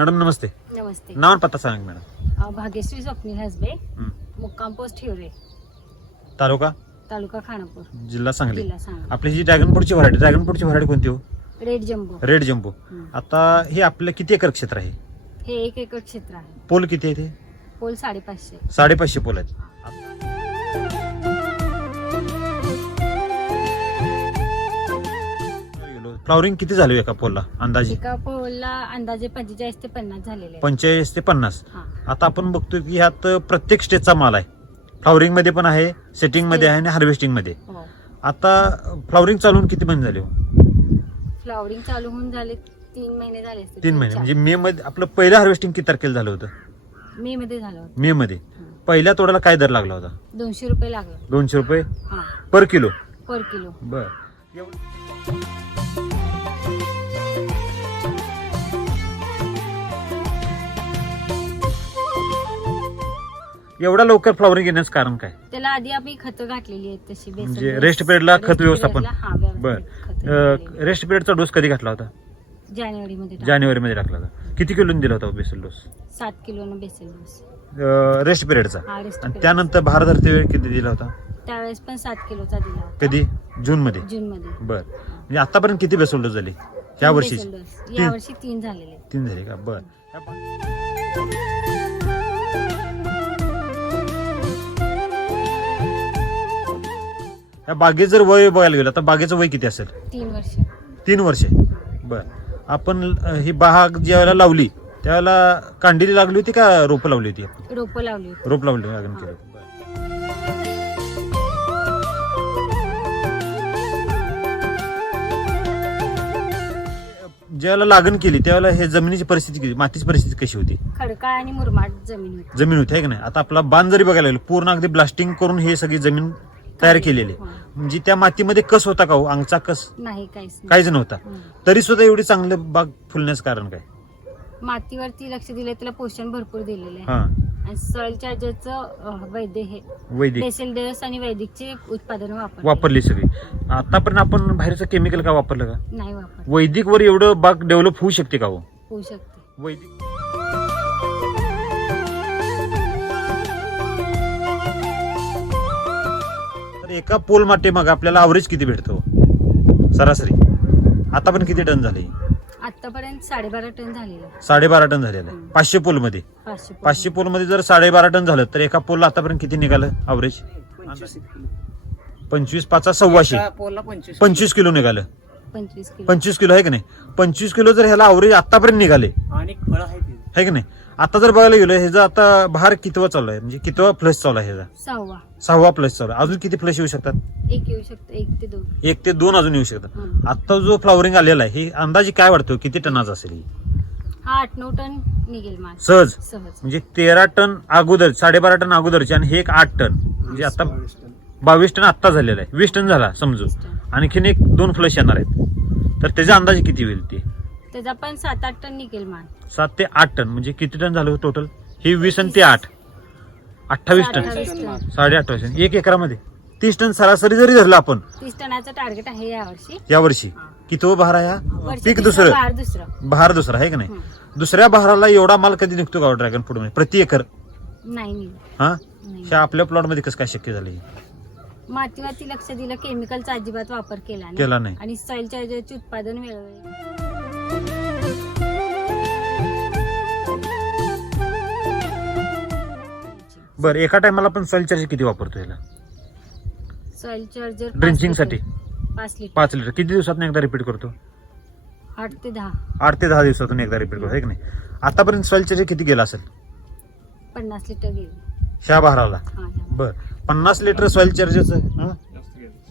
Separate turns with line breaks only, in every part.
Madam नमस्ते.
नमस्ते.
नाव आणि पत्ता सांगा मॅडम.
अ, भाग्यश्री स्वप्नील हसबे. मुक्काम पोस्ट हिवरे.
तालुका?
तालुका खानापूर.
जिल्हा सांगली.
जिल्हा सांगली.
आपली जी ड्रॅगन फ्रूटची व्हरायटी ड्रॅगन फ्रूटची व्हरायटी कोणती हो?
रेड जम्बो
रेड जम्बो
हं.
आता हे आपलं किती एकर क्षेत्र आहे?
हे एक एकर क्षेत्र आहे.
पोल किती आहे ते?
पोल साडेपाचशे.
साडेपाचशे पोल आहेत. फ्लॉवरिंग किती झाली एका पोलला? अंदाजे?
एका पोलला अंदाजे पंचेचाळीस ते पन्नास झालेले आहे.
पंचेचाळीस ते पन्नास?
हा.
आता आपण बघतोय की ह्यात प्रत्येक स्टेजचा माल आहे. फ्लॉवरिंगमध्ये पण आहे सेटिंगमध्ये आहे आणि हार्वेस्टिंगमध्ये.
हो.
आता फ्लॉवरिंग चालून किती महिने झाले हो?
फ्लॉवरिंग चालू होऊन झाले तीन महिने झाले असतील.
तीन महिने. म्हणजे मे मध्ये आपलं पहिलं हार्वेस्टिंग किती तारखेला झालं होतं?
मे मध्ये झालं होतं.
मे मध्ये.
हं.
पहिल्या तोड्याला काय दर लागला होता?
दोनशे रुपये लागले.
दोनशे रुपये?
हा.
पर किलो
पर किलो
बर. एवढा लवकर फ्लॉवरिंग येण्याचं कारण काय?
त्याला आधी आम्ही खतं घातलेली आहेत तशी बेसन
म्हणजे
डोस.
rest period ला खत व्यवस्थापन.
period ला, हा, व्यवस्थित
बर.
खतं घातलेली.
रेस्ट पिरियडचा डोस कधी घातला होता?
जानेवारी मध्ये
जानेवारी मध्ये टाकला होता. किती किलो दिला होता बेसल डोस
सात किलो बेसन डोस
रेस्ट पिरियडचा
हा
आणि त्यानंतर भारधरती वेळ किती दिला होता?
त्यावेळेस पण सात किलोचा दिला होता.
कधी? जून मध्ये
जून मध्ये
बर. म्हणजे आतापर्यंत किती बेसल डोस झाले? ह्या वर्षी तीन.
या वर्षी तीन झालेले
तीन झाले का? बर. या बागेत जर वय बघायला गेलं तर बागेचं वय किती असेल?
तीन वर्ष.
तीन वर्षे. बर. आपण अ, ही बाग ज्या वेळेला लावली त्यावेळेला कांडिली लागली होती का रोपं लावली होती? आपण?
रोपं लावली होती.
रोप लावली लागण केलं होतं. बरं. ज्यावेळेला लागण केली त्यावेळेला हे जमिनीची परिस्थिती किती? मातीची परिस्थिती कशी होती?
खडकाळ आणि मुरमाड जमीन होती.
जमीन होती आहे की नाही? आता आपला बांध जरी बघायला गेलो पूर्ण अगदी ब्लास्टिंग करून हे सगळी जमीन तयार केलेली.
हो.
म्हणजे त्या मातीमध्ये कस होता का हो? अंगचा कस?
नाही काहीच नाही.
काहीच नव्हता.
हम्म.
तरी सुद्धा एवढी चांगलं बाग फुलण्याचं कारण काय?
मातीवरती लक्ष दिलं त्याला पोषण भरपूर दिलेलं आहे
हा.
आणि सॉइल चार्जरचं वैद्य हे
वैदिक.
बेसल आणि वैदिकचे उत्पादन वापर
वापरली सगळी. आतापर्यंत आपण बाहेरचं केमिकल का वापरलं का?
नाही वापर
वैदिक वर एवढं बाग डेव्हलप होऊ शकते का हो?
होऊ शकते.
वैदिक एका पोल माटे मग आपल्याला अवरेज किती भेटतो? सरासरी. आता पण किती टन झाले?
आतापर्यंत साडेबारा टन झालेलं आहे.
साडेबारा टन झालेलं आहे. पाचशे पोलमध्ये
पाचशे
पोल. मध्ये जर साडेबारा टन झालं तर एका पोलला आतापर्यंत किती निघालं अवरेज
पंचवीस किलो.
पंचवीस पाचा सव्वाशे.
एका पोलला पंचवीस
पंचवीस किलो निघालं.
पंचवीस किलो.
पंचवीस किलो आहे की नाही? पंचवीस किलो जर ह्याला अवरेज आतापर्यंत निघाले.
आणि फळ आहे ते
आहे की नाही? आता जर बघायला गेलो ह्याचा आता भार कितवा चालू आहे म्हणजे कितवा फ्लश चालू आहे ह्याचा
सहावा.
सहावा फ्लश चालू आहे अजून किती फ्लश येऊ शकतात?
एक येऊ शकतं एक ते दोन.
एक ते दोन अजून येऊ शकतात.
हम्म.
आता जो फ्लॉवरिंग आलेला आहे हे अंदाजे काय वाटतो किती टनाचा असेल ही?
हा आठ नऊ टन निघेल माल.
सहज?
सहज.
म्हणजे तेरा टन अगोदर साडेबारा टन अगोदरचे आणि हे एक आठ टन. म्हणजे आता
बावीस टन.
आत्ता झालेला आहे. वीस टन झाला समजू. आणखीन एक दोन फ्लश येणार आहेत. तर त्याचा अंदाजे किती होईल ते?
त्याचा पण सात आठ टन निघेल माल.
सात ते आठ टन म्हणजे किती टन झालं टोटल हे वीस आणि ते आठ. अठ्ठावीस टन. साडे अठ्ठावीस टन. एक एकरामध्ये. तीस टन सरासरी जरी धरलं आपण
तीस टनाचं टार्गेट आहे यावर्षी
या वर्षी.
हा.
किती हो बहार आहे हा?
वर्षी
पीक दुसरं.
बहार दुसरं.
बहार दुसरा आहे का नाही. दुसऱ्या बहाराला एवढा माल कधी निघतो का ड्रॅगन फ्रूटमध्ये? प्रति एकर.
नाही
हा?
नाही.
ह्या आपल्या प्लॉटमध्ये कसं काय शक्य झालं हे?
मातीवरती लक्ष दिलं केमिकलचा अजिबात वापर केला नाही.
केला नाही.
आणि सॉइल चार्जरचे उत्पादन वेळोवेळी.
बरं एका टायमाला आपण सॉइल चार्ज किती वापरतो याला?
सॉइल चार्जर
ड्रिंचिंगसाठी?
पाच लिटर
पाच लिटर किती दिवसातून एकदा रिपीट करतो?
आठ ते दहा.
आठ ते दहा दिवसातून एकदा रिपीट करतो आहे की नाही? आतापर्यंत सॉइल चार्ज किती गेला असेल?
पन्नास लिटर गेले.
ह्या बहाराला
हा.
बर. पन्नास लिटर सॉइल चार्जेस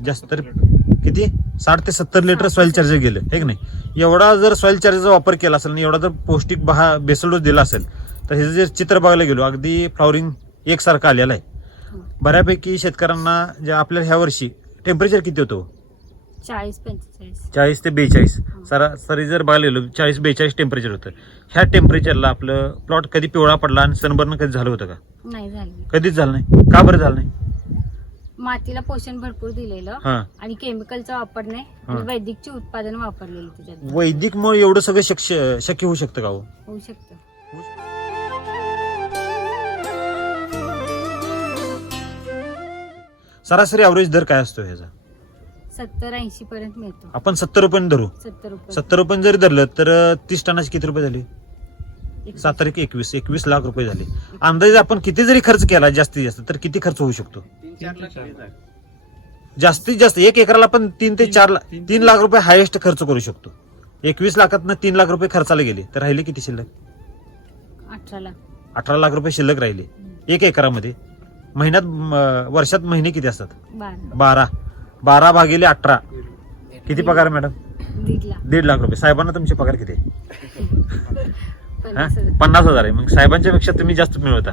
जास्त तर किती? साठ ते सत्तर लिटर सॉइल चार्जर गेलं हे की नाही? एवढा जर सॉइल चार्जरचा वापर केला असेल आणि एवढा जर पौष्टिक बहा बेसल डोस दिला असेल तर हे जे चित्र बघायला गेलो अगदी फ्लॉवरिंग एकसारखं आलेलं आहे.
हं.
बऱ्यापैकी शेतकऱ्यांना जे आपल्या ह्या वर्षी टेम्परेचर किती होतो?
चाळीस पंचेचाळीस.
चाळीस ते बेचाळीस. सरासरी जर बघायला गेलो चाळीस बेचाळीस टेम्परेचर होतं. ह्या टेम्परेचरला आपलं प्लॉट कधी पिवळा पडला आणि सनबर्न कधी झालं होतं का?
नाही झाले.
कधीच झालं नाही. का बरं झालं नाही?
मातीला पोषण भरपूर दिलेलं
हा.
आणि केमिकलचा वापर नाही.
हा.
आणि वैदिकची उत्पादन वापरलेली त्याच्यात.
वैदिकमुळे एवढं सगळं शक्य शक्य होऊ शकतं का हो?
होऊ शकतं.
सरासरी ॲव्हरेज दर काय असतो ह्याचा?
सत्तर ऐंशी पर्यंत मिळतो.
आपण सत्तर रुपये धरू.
सत्तर रुपये.
सत्तर रुपये जरी धरलं तर तीस टनाचे किती रुपये झाले?
एक-
सात तारीख एकवीस एकवीस लाख रुपये झाले. अंदाजे आपण किती जरी खर्च केला जास्तीत जास्त तर किती खर्च होऊ शकतो?
तीन चार लाख.
जास्तीत जास्त एक एकराला पण तीन ते चार लाख तीन लाख रुपये हायेस्ट खर्च करू शकतो. एकवीस लाखातनं तीन लाख रुपये खर्चाला गेले तर राहिले किती शिल्लक?
अठरा लाख.
अठरा लाख रुपये शिल्लक राहिले. एक एकरामध्ये. महिन्यात वर्षात महिने किती असतात?
बारा.
बारा. बारा भागिले अठरा. किती पगार आहे, मॅडम?
दीड लाख.
दीड लाख रुपये. साहेबांना तुमचे पगार किती आहे? हा?
पन्नास हजार.
पन्नास हजार आहे. मग साहेबांच्या पेक्षा तुम्ही जास्त मिळवता.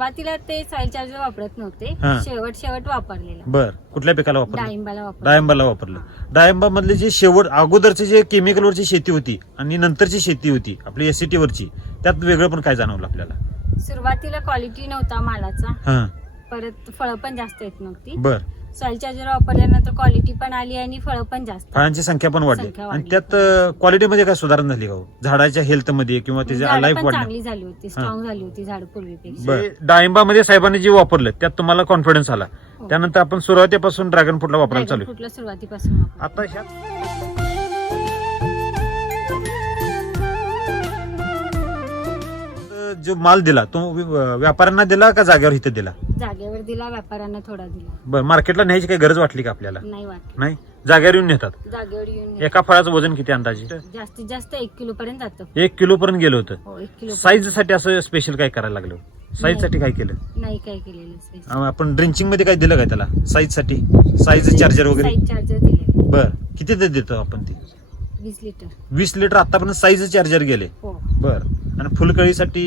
सुरुवातीला ते सॉइल चार्जर वापरत नव्हते.
हा.
शेवट शेवट वापरलेला.
बर. कुठल्या पिकाला वापरलं?
डाळिंबाला वापर
डाळिंबाला वापरलं. डाळिंबामधले जे शेवट अगोदरची जे केमिकलवरची शेती होती आणि नंतरची शेती होती आपली एसीटी वरची त्यात वेगळं पण काय जाणवलं आपल्याला?
सुरुवातीला क्वालिटी नव्हता मालाचा.
हा.
परत फळं पण जास्त येत नव्हती.
बर.
सॉइल चार्जर वापरल्यानंतर क्वालिटी पण आली आणि फळं पण जास्त.
फळांची संख्या पण वाढली.
संख्या
आणि
वाढली.
त्यात क्वालिटीमध्ये काय सुधारणा झाली का हो? झाडाच्या हेल्थमध्ये किंवा त्याच्या
झाडं
लाईफ
पण
वाढण्यात
चांगली झाली होती स्ट्रॉंग झाली होती झाड पूर्वीपेक्षा.
बर. डाळिंबामध्ये साहेबांनी जे वापरलं त्यात तुम्हाला कॉन्फिडन्स आला.
हो.
त्यानंतर आपण सुरुवातीपासून ड्रॅगन फ्रूटला वापरायला चालू
Dragon fruit ला सुरुवातीपासून वापर
आता ह्या जो माल दिला तो व्य- व्यापाऱ्यांना दिला का जागेवर इथे दिला?
जागेवर दिला व्यापाऱ्यांना थोडा दिला.
बर मार्केटला न्यायची काही गरज वाटली का आपल्याला?
नाही वाटत
नाही? जागेवर येऊन नेतात?
जागेवर येऊन
एका फळाचं वजन किती अंदाजे?
जास्तीत जास्त एक किलो पर्यंत जातं.
एक किलो पर्यंत गेलं होतं.
हो एक किलो
साईजसाठी असं स्पेशल काय करायला लागलं? साईजसाठी काय केलं?
नाही काय केलेलं.
अं, आपण ड्रिंचिंगमध्ये काय दिलं काय त्याला? साईजसाठी साईज चार्जर वगैरे?
चार्जर दिले
बर किती देतो आपण ते?
वीस लिटर.
वीस लिटर आतापर्यंत साईज चार्जर गेले.
हो.
बर. आणि फुलकळीसाठी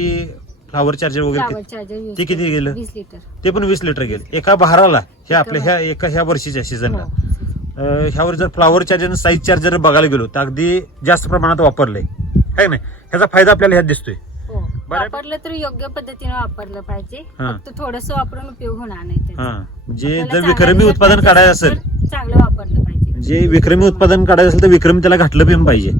फ्लावर चार्जर वगैरे
फ्लावर
ते किती गेलं?
वीस लिटर.
ते पण वीस लिटर गेले. एका बहाराला ह्या आपल्या ह्या एका ह्या वर्षीच्या सीझनला
हो.
ह्यावर जर फ्लावर चार्जर साईज चार्जर बघायला गेलो तर अगदी जास्त प्रमाणात वापरलंय काय नाही? ह्याचा फायदा आपल्याला ह्यात दिसतोय.
हो. वापरलं तर योग्य पद्धतीने वापरलं पाहिजे.
हा.
फक्त थोडस वापरून उपयोग होणार नाही त्याचा.
हा. म्हणजे
आपल्याला
जर विक्रमी उत्पादन काढायचं
असेल. तर चांगलं वापरलं पाहिजे.
जे विक्रमी उत्पादन काढायचं असेल तर विक्रमी त्याला घातलं पण पाहिजे.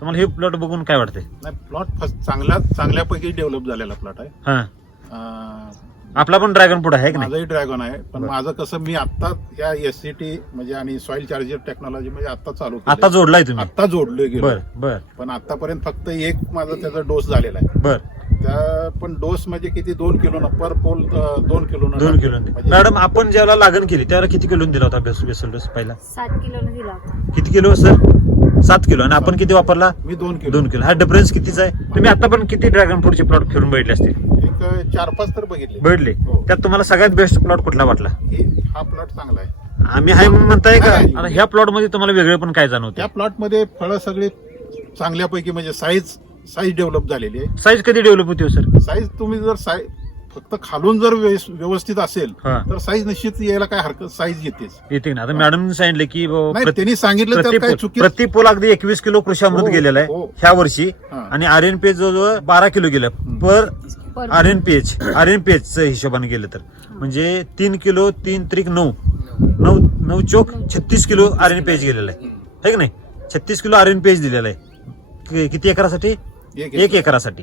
तुम्हाला हे प्लॉट बघून काय वाटतंय?
नाही प्लॉट चांगला चांगल्यापैकी डेव्हलप झालेला प्लॉट आहे.
हा. आपला पण ड्रॅगन फ्रूट आहे की नाही?
माझाही ड्रॅगन आहे. पण. माझं कसं मी आता या एस सी टी म्हणजे आणि सॉइल चार्जर टेक्नॉलॉजी म्हणजे आता चालू केलंय.
आता जोडलाय तुम्ही?
आता जोडले गेलो
बर बर.
पण आतापर्यंत फक्त एक माझा त्याचा डोस झालेला आहे.
बर.
त्या पण डोस म्हणजे किती? दोन किलो पर पोल दोन किलो
दोन किलो मॅडम आपण ज्याला लागण केली त्याला किती किलो दिला होता बेस बेसल डोस पहिला?
सात किलोने दिला होता.
किती किलो सर? सात किलो आणि आपण किती वापरला?
मी दोन किलो.
दोन किलो. हा डिफरन्स कितीचा आहे? तुम्ही आता पण किती ड्रॅगन फ्रूटचे प्लॉट फिरून बघितले असतील?
एक चार पाच तर बघितले.
बघितले.
हो.
त्यात तुम्हाला सगळ्यात बेस्ट प्लॉट कुठला वाटला?
हे- हा प्लॉट चांगला आहे.
आम्ही हाय म्हणताय का?
नाही.
आता ह्या प्लॉटमध्ये तुम्हाला वेगळे पण काय जाणवते
त्या प्लॉटमध्ये फळं सगळी चांगल्यापैकी म्हणजे साईज साईज डेव्हलप झालेली आहे.
साईज कधी डेव्हलप होते सर
साईज तुम्ही जर साई फक्त खालून जर व्यवस- व्यवस्थित असेल
हा.
तर साईज निश्चित यायला काय हरकत साईज येतेच
येते ना. आता मॅडम सांगितलं की बुवा
नाही
प्रति-
त्यांनी सांगितलं त्यात
प्रति
काय
पोल-
चुकी
प्रति पोल अगदी एकवीस किलो कृषी अमृत
हो,
गेलेलं आहे
हो.
ह्या वर्षी.
हा.
आणि आर एन पी जवळजवळ बारा किलो गेलं. Per
per
R N P H R N P H हिशोबाने गेलं तर. म्हणजे तीन किलो तीन त्रिक नऊ. नऊ नऊ चोक छत्तीस kilo R N P H गेलेलं आहे. है की नाही? छत्तीस kilo R N P H दिलेलं आहे. कि- किती एकरासाठी?
एक
एक एकरासाठी.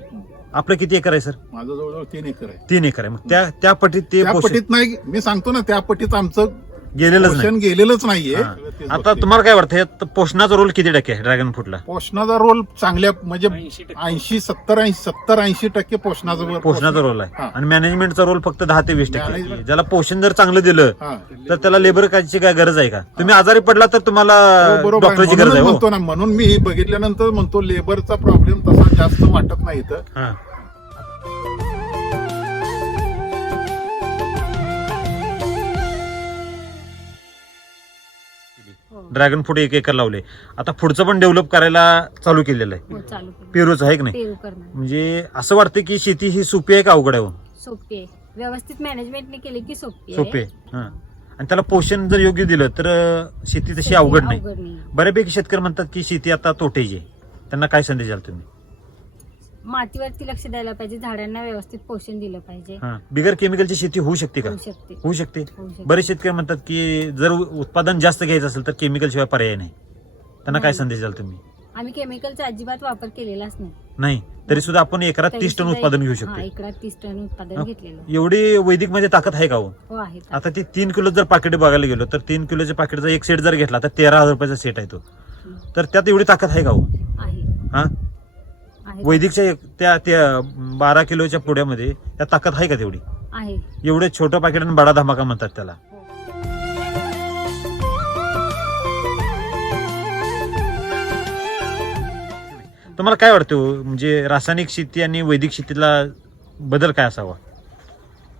आपलं किती एकर आहे सर?
माझं जवळजवळ तीन एकर आहे.
तीन एकर आहे. मग त्या त्या पटीत ते
त्या
पोषण
पटीत नाही मी सांगतो ना त्या पटीत आमचं
गेलेलंच नाही
पोषण गेलेलंच नाहीये
हा. आता. तुम्हाला काय वाटतं पोषणाचा रोल किती टक्के आहे ड्रॅगन फ्रूटला
पोषणाचा रोल चांगल्या म्हणजे
80%
ऐंशी सत्तर ऐंशी सत्तर ऐंशी टक्के पोषणाचा रोल
पोषणाचा रोल आहे
हा.
आणि मॅनेजमेंटचा रोल फक्त दहा ते वीस टक्के.
Management-
ज्याला पोषण जर चांगलं दिलं
हा
तर त्याला लेबर कायची काय गरज आहे का तुम्ही आजारी पडला तर तुम्हाला
हो, बरोबर आहे.
डॉक्टरची गरज आहे हो.
म्हणतो ना म्हणून मी हे बघितल्यानंतर म्हणतो लेबरचा प्रॉब्लेम तसा जास्त वाटत नाही इथं
हा. ड्रॅगन फ्रूट एक एकर लावले. आता पुढचं पण डेव्हलप करायला चालू केलेलं आहे.
हो चालू केलं
पेरूच आहे की नाही?
पेरू करणार.
म्हणजे असं वाटतं की शेती ही सोपी आहे का अवघड आहे हो?
सोपी आहे. व्यवस्थित मॅनेजमेंटने केली की सोपी
सोपी
आहे.
हा. आणि त्याला पोषण जर योग्य दिलं तर अं, शेती तशी अवघड नाही.
अवघड नाही.
बऱ्यापैकी शेतकरी म्हणतात की शेती आता तोटेची आहे. त्यांना काय संदेश द्याल तुम्ही?
मातीवरती लक्ष द्यायला पाहिजे झाडांना व्यवस्थित पोषण दिलं पाहिजे.
हा. बिगर केमिकलची शेती होऊ शकते का?
होऊ शकते.
होऊ शकते.
होऊ शकते.
बरेच शेतकरी म्हणतात की जर उत्पादन जास्त घ्यायचं असेल तर केमिकल शिवाय पर्याय नाही. त्यांना काय
नाही.
संदेश द्याल तुम्ही?
आम्ही केमिकलचा अजिबात वापर केलेलाच नाही.
नाही. तरी सुद्धा आपण एकरात तीस टन उत्पादन घेऊ
हा,
शकतो
एकरात तीस टन उत्पादन. घेतलेलं.
एवढी वैदिकमध्ये ताकद आहे का हो?
हो आहे
आता ते तीन किलो जर पाकिट बघायला गेलो तर तीन किलोच्या पाकिटचा एक सेट जर घेतला तर तेरा हजार रुपयाचा सेट आहे तो. तर त्यात एवढी ताकद आहे का हो?
आहे.
हा? वैदिकच्या एक- त्या त्या बारा किलोच्या पुड्यामध्ये त्या ताकद आहे का तेवढी?
आहे.
एवढे छोटं पाकिट आणि बडा धमाका म्हणतात त्याला. तुम्हाला काय वाटतं हो? म्हणजे रासायनिक शेती आणि वैदिक शेतीला बदल काय असावा?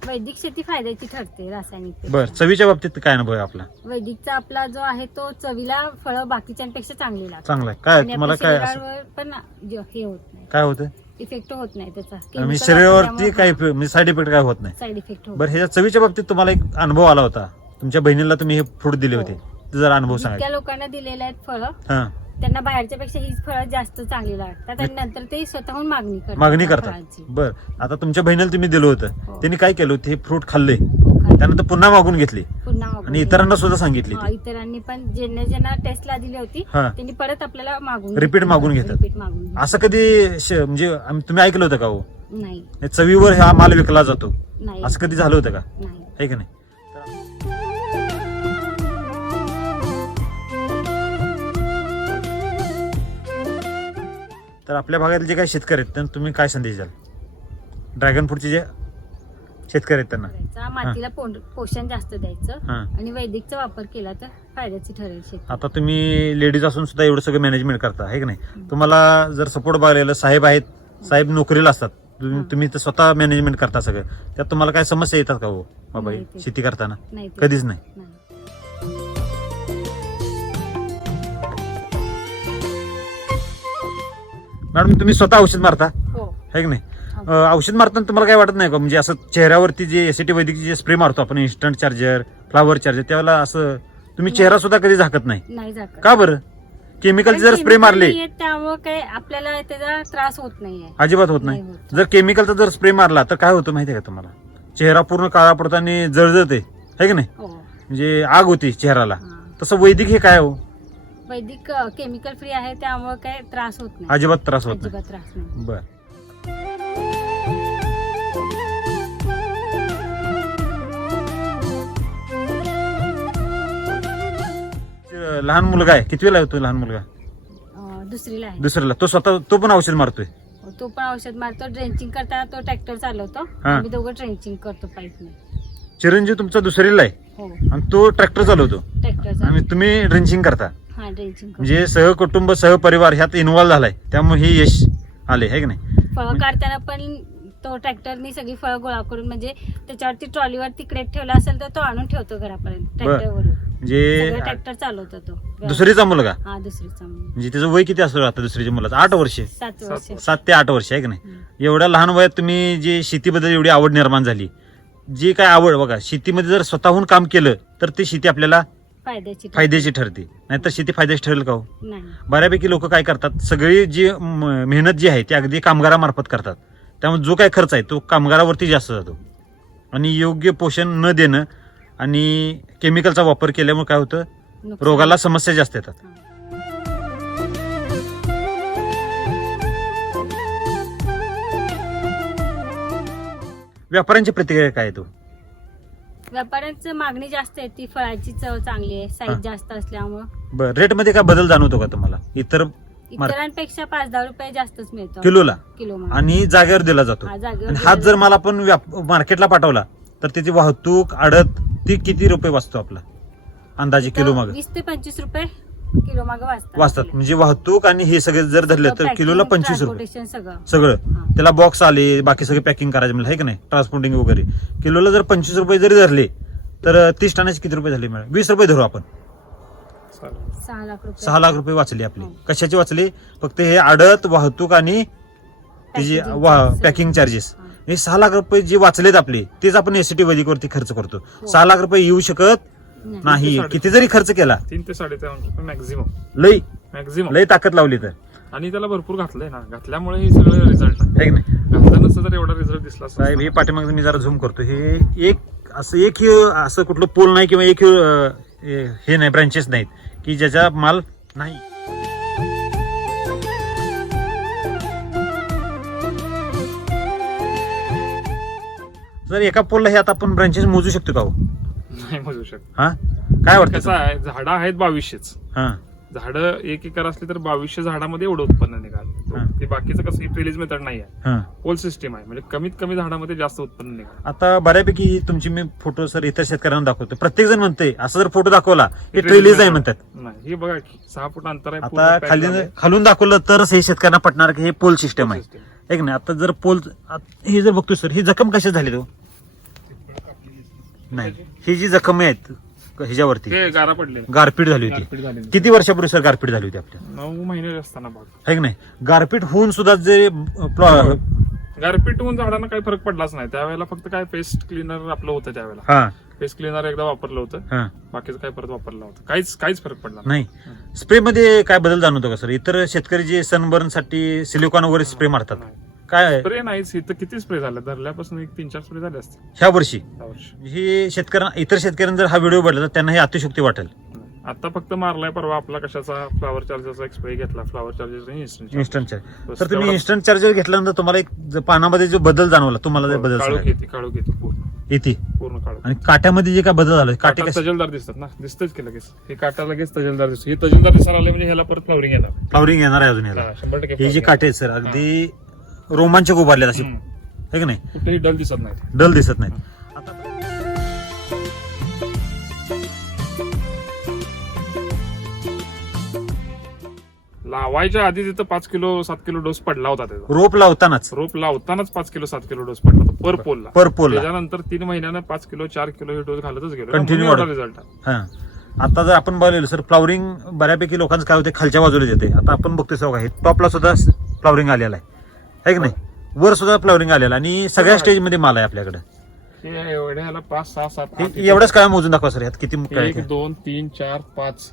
वैदिक शेती फायद्याची ठरते रासायनिक
बर चवीच्या बाबतीत काय अनुभव आहे आपला?
वैदिकचा आपला जो आहे तो चवीला फळं बाकीच्यांपेक्षा चांगली लागतात
चांगला आहे. काय
आणि
तुम्हाला
आपल्या
काय असं?
शरीरावर पण ज- हे होत नाही.
काय होतं
इफेक्ट होत नाही त्याचा.
शरीरावरती काही साईड इफेक्ट काय होत नाही.
साईड इफेक्ट होत
बरं ह्याच्या चवीच्या बाबतीत तुम्हाला एक अनुभव आला होता. तुमच्या बहिणीला तुम्ही हे फ्रूट दिले होते. ते जरा अनुभव सांगा.
लोकांना दिलेले आहेत फळं
हा.
त्यांना बाहेरच्या पेक्षा हीच फळं जास्त चांगली लागतात. आणि नंतर ते स्वतःहून मागणी करतात
मागणी
त्या
करतात.
फळांची.
बर. आता तुमच्या बहिणीला तुम्ही दिलं होतं.
हो.
त्यांनी काय केलं ते फ्रूट खाल्ले.
हो, खाली.
त्यानंतर पुन्हा मागून घेतली.
पुन्हा.
आणि इतरांना सुद्धा सांगितली
हा,
ती
इतरांनी पण ज्यांना ज्यांना टेस्टला दिली होती
हा.
त्यांनी परत आपल्याला मागून
Repeat
घेतली.
मागून घेतात.
Repeat मागून घेतली.
असं कधी श- म्हणजे आम- तुम्ही ऐकलं होतं का हो?
नाही.
हे चवीवर हा माल विकला जातो.
नाही.
असं कधी झालं होतं का?
नाही.
आहे का नाही? तर आपल्या भागातील जे काही शेतकरी आहेत त्यांना तुम्ही काय संदेश द्याल? ड्रॅगन फ्रूटचे जे शेतकरी आहेत त्यांना.
करायचा. मातीला पोषण जास्त द्यायचं
हा.
आणि वैदिकचा वापर केला तर फायद्याची ठरेल शेती.
आता तुम्ही लेडीज असून सुद्धा एवढं सगळं मॅनेजमेंट करता आहे की नाही? तुम्हाला जर सपोर्ट बघायला साहेब आहेत साहेब नोकरीला असतात तुम्ही- तुम्ही तर स्वतः मॅनेजमेंट करता सगळं. त्यात तुम्हाला काय समस्या येतात का हो बाबा
नाही ते.
शेती करताना?
नाही ते-
कधीच नाही.
नाही.
मॅडम तुम्ही स्वतः औषध मारता?
हो.
आहे की नाही? अं, औषध मारताना तुम्हाला काय वाटत नाही का? म्हणजे असं चेहऱ्यावरती जे एसिटी वैद्यकीय जे स्प्रे मारतो आपण इन्स्टंट चार्जर फ्लावर चार्जर त्यावेळेला असं तुम्ही चेहरा सुद्धा कधी झाकत नाही?
नाही झाकत.
का बरं? केमिकल जर स्प्रे मारले
त्यामुळे काय आपल्याला त्याचा त्रास होत नाहीये.
अजिबात होत नाही.
नाही होत.
जर केमिकलचा जर स्प्रे मारला तर काय होतं माहितीये का तुम्हाला? चेहरा पूर्ण काळा पडतो आणि जळजळते है की नाही?
हो.
म्हणजे आग होती चेहऱ्याला.
हा.
तसं वैदिक हे काय हो?
वैदिक केमिकल फ्री आहे त्यामुळे काय त्रास होत नाही.
अजिबात त्रास होत नाही.
अजिबात त्रास नाही.
बर. लहान मुलगा आहे. कितवीला आहे तो लहान मुलगा?
अं, दुसरीला आहे.
दुसऱ्याला तो स्वतः तो पण औषध मारतोय?
तो पण औषध मारतो. ड्रेंचिंग करताना तो ट्रॅक्टर चालवतो.
हा.
आम्ही दोघं ड्रेंचिंग करतो पाईपने
चिरंजीव तुमचा दुसरीला आहे?
हो.
आणि तो ट्रॅक्टर चालवतो?
ट्रॅक्टर
आणि तुम्ही ड्रिंचिंग करता?
हा ड्रेंचिंग
म्हणजे सहकुटुंब सहपरिवार ह्यात इन्व्हॉल्व झालाय. त्यामुळे हे यश आले है की नाही?
फळं काढताना पण तो ट्रॅक्टरनी सगळी फळं गोळा करून म्हणजे त्याच्यावरती ट्रॉलीवर तिकडे ठेवला असेल तर तो आणून ठेवतो घरापर्यंत ट्रॅक्टरवरून.
म्हणजे
ट्रॅक्टर चालवतो तो.
दुसरीचा मुलगा?
हा दुसरीचा मुलगा.
म्हणजे त्याचं वय किती असतं आता दुसरीच्या मुलाचं? आठ वर्ष?
सात वर्ष.
सात ते आठ वर्ष आहे की नाही. एवढ्या लहान वयात तुम्ही जे शेतीबद्दल एवढी आवड निर्माण झाली जी काय आवड बघा शेतीमध्ये जर स्वतःहून काम केलं तर ती शेती आपल्याला
फायद्याची ठरते.
फायद्याची ठरते. नाहीतर शेती फायद्याची ठरेल का हो?
नाही.
बऱ्यापैकी लोक काय करतात सगळी जी म- मेहनत जी आहे ती अगदी कामगारामार्फत करतात. त्यामुळे जो काय खर्च आहे तो कामगारावरती जास्त जातो. आणि योग्य पोषण न देणं आणि केमिकलचा वापर केल्यामुळे काय होतं?
नुकसान.
रोगाला समस्या जास्त येतात. व्यापाऱ्यांची प्रतिक्रिया काय आहे तो?
व्यापाऱ्यांचं मागणी जास्त आहे ती फळाची चव चांगली आहे
हा.
साईज जास्त असल्यामुळं.
बरं रेटमध्ये काय बदल जाणवतो का तुम्हाला? इतर
इतरांपेक्षा पाच दहा रुपये जास्तच मिळतो.
किलोला?
किलो मागे.
आणि जागेवर दिला जातो.
हा, जागेवर
आणि हाच
दिला
जर मला आपण व्याप- मार्केटला पाठवला तर त्याची वाहतूक आडत ती किती रुपये वाचतो आपला? अंदाजे
तर
किलो माग
वीस ते पंचवीस रुपये. किलो मागे वाचतात.
वाचतात. म्हणजे वाहतूक आणि हे सगळे जर धरले तर किलोला पंचवीस रुपये.
सगळं.
सगळं. त्याला बॉक्स आले बाकी सगळे पॅकिंग करायचे म्हणजे आहे की नाही? ट्रान्सपोर्टिंग वगैरे. किलोला जर पंचवीस रुपये जरी धरले तर तीस टनाचे किती रुपये झाले मॅडम? वीस रुपये धरू आपण.
सहा लाख रुपये.
सहा लाख रुपये वाचले आपले. कशाचे वाचले? फक्त हे आडत वाहतूक आणि त्याची. पॅकिंग चार्जेस
हा.
हे सहा लाख रुपये जे वाचलेत आपले तेच आपण एसटी वैदिकवरती खर्च करतो.
हो.
सहा लाख रुपये येऊ शकत नाही
साडे-
किती जरी खर्च केला.
तीन ते साडेतीन मॅक्झिमम
लई.
मॅक्झिमम
लई ताकद लावली तर.
आणि त्याला भरपूर घातलंय ना. घातल्यामुळे हे सगळं रिझल्ट आहे
की नाही
घातलं नसतं तर एवढा रिझल्ट दिसला असता.
साहेब हे पाठीमागचं मी जरा झूम करतो. हे एक असं एक हे असं कुठलं पोल नाही किंवा एक हे नाही ब्रांचेस नाहीत. की ज्याचा माल नाही. जर एका पोलला हे आता आपण ब्रांचेस मोजू शकतो का हो?
नाही मोजू शकत.
हा? काय वाटतं
कसं आहे झाडं आहेत बावीसशेच.
हा.
झाडं एक एकर असली तर बावीसशे झाडामध्ये एवढं उत्पन्न
हा.
निघाल ते बाकीचं कसं ट्रेलिज मेथड नाही आहे
हा.
पोल सिस्टीम आहे. म्हणजे कमीत कमी झाडामध्ये जास्त उत्पन्न निघाल.
आता बऱ्यापैकी तुमची मी फोटो सर इतर शेतकऱ्यांना दाखवतो प्रत्येक जण म्हणते असं जर फोटो दाखवला हे ट्रेलीज आहे म्हणतात.
नाही हे बघा की सहा फूट अंतर आहे पूर्ण
आता
pack
खाली. खालून दाखवलं तरच हे शेतकऱ्यांना पटणार की हे पोल सिस्टम आहे.
System.
एक नाही आता जर पोल हे जर बघतोय सर ही जखम कशात झाली तो? नाही. ही जी जखम आहेत ह्याच्यावरती.
ते गारा पडले.
गारपीट झाली होती.
गारपीट.
किती वर्षापूर्वी सर गारपीट झाली होती आपल्या?
नऊ महिने असताना
है की नाही? गारपीट होऊन सुद्धा जे प्लॉ-
गारपीट होऊन झाडांना काही फरक पडलाच नाही. त्यावेळेला फक्त काय पेस्ट क्लीनर आपलं होतं त्यावेळेला.
हा.
पेस्ट क्लीनर एकदा वापरलं होतं.
हा.
बाकीचं काय परत वापरलं होतं काहीच काहीच फरक पडला
नाही. स्प्रे मध्ये काय बदल जाणवतो का सर? इतर शेतकरी जे सनबर्नसाठी सिलिकॉन वगैरे स्प्रे मारतात. काय आहे?
स्प्रे नाहीच इथं किती स्प्रे झाले? धरल्यापासून एक तीन चार स्प्रे झाले असते
ह्या वर्षी?
या वर्षी.
हे शेतकऱ्यांना इतर शेतकऱ्यांना जर हा व्हिडिओ बघला तर त्यांना हे अतिशक्ती वाटेल.
आता फक्त मारलाय परवा आपला कशाचा फ्लावर चार्जरचा एक स्प्रे घेतला flower charger instant
instant charge तर तुम्ही इन्स्टंट चार्जर घेतल्यानंतर तुम्हाला एक ज- पानामध्ये जो बदल जाणवला तुम्हाला जे बदल
काळू. घेते काळू घेते पूर्ण.
येते.
पूर्ण काळू
आणि काट्यामध्ये जे काय बदल झाला काटे
काटा
कसे?
तजलदार दिसतात ना दिसतच की लगेच. हे काटा लगेच तजलदार दिसतो. हे तजलदार दिसायला आले म्हणजे ह्याला परत फ्लॉवरिंग येणार.
फ्लॉवरिंग येणार आहे अजून याला
हा, शंभर टक्के
हे जे
flowering
काटे आहेत सर अगदी रोमांचक उभारलेत असे.
हम्म.
है की नाही?
कुठेही डल दिसत नाही
डल दिसत आता
लावायच्या आधी तिथं पाच किलो सात किलो डोस पडला होता त्याचा.
रोप लावतानाच.
रोप लावतानाच पाच किलो सात किलो डोस पडला होता पर पोलला.
पर पोलला.
त्याच्यानंतर तीन महिन्यानं पाच किलो चार किलो हे डोस घालतच गेलो.
Continue
एवढा
वाढत.
रिझल्ट
हा. आता जर आपण बघितलं सर फ्लॉवरिंग बऱ्यापैकी लोकांचं काय होते खालच्या बाजूला येते आता आपण बघतोय सगळं हे टॉपला सुद्धा फ्लॉवरिंग आलेला आहे. है की नाही? वर सुद्धा फ्लॉवरिंग आलेला. आणि सगळ्या स्टेजमध्ये माल आहे आपल्याकडे.
हे एवढ्या ह्याला पाच सहा सात आठ
हे- एवढंच काय मोजून दाखवा सर यात किती
एक
आहे?
दोन तीन चार पाच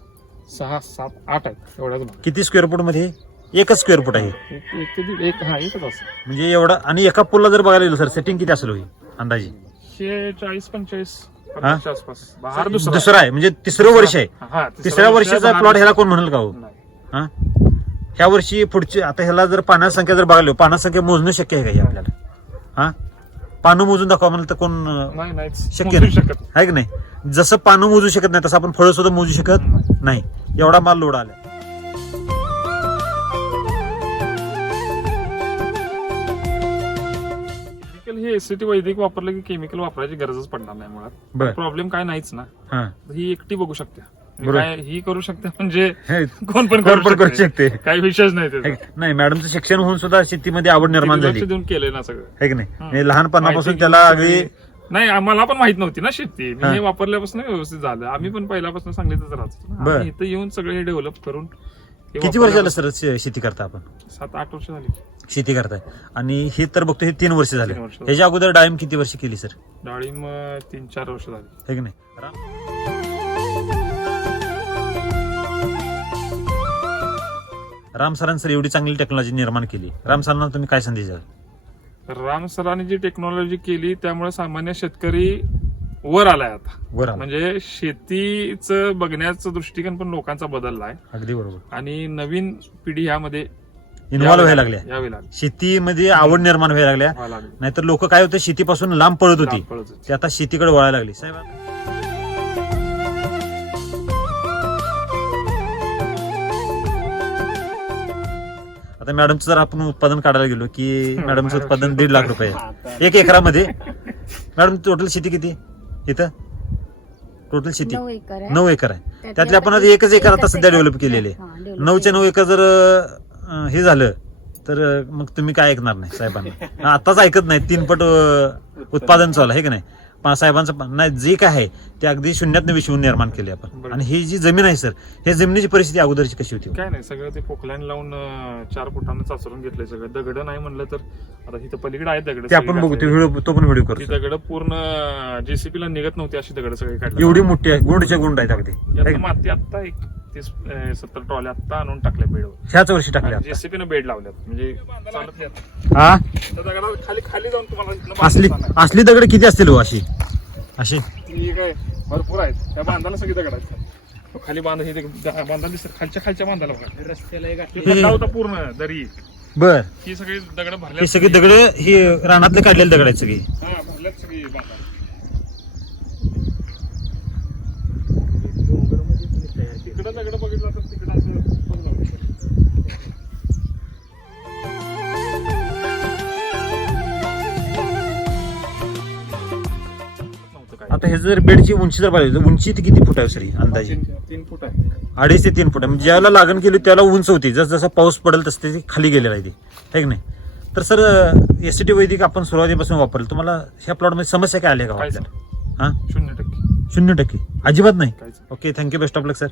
सहा सात आठ आहेत. एवढ्याच.
किती स्क्वेअर फूटमध्ये? एकच स्क्वेअर फूट आहे.
एक एक ते दीड एक हा एकच असं.
म्हणजे एवढं आणि एका पुलला जर बघायला गेलो सर सेटिंग किती असेल होईल अंदाजे.
चाळीस पंचेचाळीस पन्नासच्या आसपास. बहार दुसरा
दुसरा आहे. म्हणजे तिसरं वर्ष आहे.
हा
तिसऱ्या
वर्ष आहे,
वर्षीचा प्लॉट ह्याला. कोण म्हणेल का हो?
नाही.
हा? ह्या वर्षी पुढची आता ह्याला जर पानाची संख्या जर बघायला पानाची संख्या मोजणं शक्य आहे का हे आपल्याला? हा? पानं मोजून दाखवा म्हणलं तर कोण शक्य नाही. आहे की नाही? जसं पानं मोजू शकत नाही तसं आपण फळं सुद्धा मोजू शकत
नाही.
एवढा माल लोड आला
केमिकल हे एसीटी वैदिक वापरलं की केमिकल वापरायची गरजच पडणार नाही मुळात. प्रॉब्लेम काय नाहीच ना.
ही
एकटी बघू शकते.
बरोबर.
काय ही करू शकते म्हणजे
हे,
कोण पण
कोण पण करू शकते.
काही विषयच नाही त्याचा.
नाही मॅडमचं शिक्षण होऊन सुद्धा शेतीमध्ये आवड निर्माण झाली.
देऊन केलंय ना सगळं.
की नाही. म्हणजे लहानपणापासून
माहिती
त्याला अगदी
नाही आम्हाला पण माहीत नव्हती ना शेती. मी
हा.
हे वापरल्यापासून व्यवस्थित झालं. आम्ही पण पहिल्यापासून राहतो
बर.
आम्ही इथं येऊन सगळे हे डेव्हलप करून हे
किती वर्ष झालं सर शे- शेती करता आपण?
सात आठ वर्ष झाली.
शेती करताय. आणि हे तर बघतो हे तीन वर्ष झाले.
तीन वर्ष.
ह्याच्या अगोदर डाळिंब किती वर्ष केली सर?
डाळिंब अं, तीन चार वर्ष झाली.
है की नाही? राम सरांनी सर एवढी चांगली टेक्नॉलॉजी निर्माण केली. राम सरांना तुम्ही काय संदेश द्याल?
राम सरांनी जी टेक्नॉलॉजी केली त्यामुळे सामान्य शेतकरी वर आलाय आता. म्हणजे शेतीचं बघण्याचा दृष्टिकोन पण लोकांचा बदललाय.
अगदी बरोबर.
आणि नवीन पिढी ह्यामध्ये
इन्व्हॉल्व्ह व्हायला लागल्या. शेतीमध्ये आवड निर्माण व्हायला लागल्या. नाहीतर लोक काय होतं? शेतीपासून लांब पळत होती.
लांब पळत होती.
ते आता शेतीकडे वळायला लागली. साहेब आता मॅडमचं जर आपण उत्पादन काढायला गेलो की मॅडमचं उत्पादन दीड लाख रुपये आहे. एक एकरामध्ये. मॅडम टोटल शेती किती? इथं? टोटल शेती.
नऊ एकर आहे.
नऊ एकर आहे.
त्यातले
त्यातले आपण
आता
एकच एकर आता
एकच
सध्या
एकर-
डेव्हलप केलेले
हा, develop
नऊच्या नऊ. एकर जर अं, हे झालं तर अं, मग तुम्ही काय ऐकणार नाही साहेबांना. आताच ऐकत नाही तीन पट अं, उत्पादन चालू आहे की नाही? साहेबांचं पा- नाही जे काय आहे ते अगदी शून्यात विषवून निर्माण केले आपण.
बरोबर.
आणि ही जी जमीन आहे सर ह्या जमिनीची परिस्थिती अगोदरची कशी होती?
काय नाही सगळं ते पोकलाईन लावून अं, चार फुटानं चाचरून घेतलंय सगळं. दगड नाही म्हणलं तर आता इथं पलीकडे आहेत दगड
ते आपण बघू ते व्हिडिओ तो पण व्हिडिओ
ती
करतो
दगड पूर्ण जेसीबी ला निघत नव्हती अशी दगड सगळी काढली.
एवढी मोठी आहे गुंडच्या गुंड आहेत अगदी. है?
माती आत्ता एक तीस सत्तर ट्रॉली आत्ता आणून टाकल्या बेडवर.
ह्याच वर्षी टाकले आता.
जेसीबी न बेड लावल्यात. म्हणजे चालत नाही
हा?
त्या दगडाला खाली खाली जाऊन तुम्हाला इथनं
असली दगड किती असतील हो अशी? अशी?
ही काय भरपूर आहेत. त्या बांधाला सगळी दगड आहेत. तो खाली बांध हे बांधाला दिसत खालच्या खालच्या बांधाला बघा.
रस्त्याला एक
हे खड्डा होता पूर्ण दरी.
बर.
ही सगळी दगड भरल्या
ही सगळी दगड ही रानातले काढलेली दगड आहेत सगळी.
हा भरल्यात सगळी बांधाला
आता हे जर बेडची उंची जर पाहिजे तर उंची ती किती फूट आहे सरी अंदाजे?
तीन फूट आहे.
अडीच ते तीन फूट आहे. म्हणजे ज्याला लागण केली त्याला उंच होती. जस जसा पाऊस पडेल तसं ते खाली गेलेला आहे ती. की नाही? तर सर एस टी वैदिक आपण सुरुवातीपासून वापरलं. तुम्हाला ह्या प्लॉटमध्ये समस्या काय आल्या का हा?
शून्य टक्के.
शून्य टक्के. अजिबात नाही? Okay thank you best of luck sir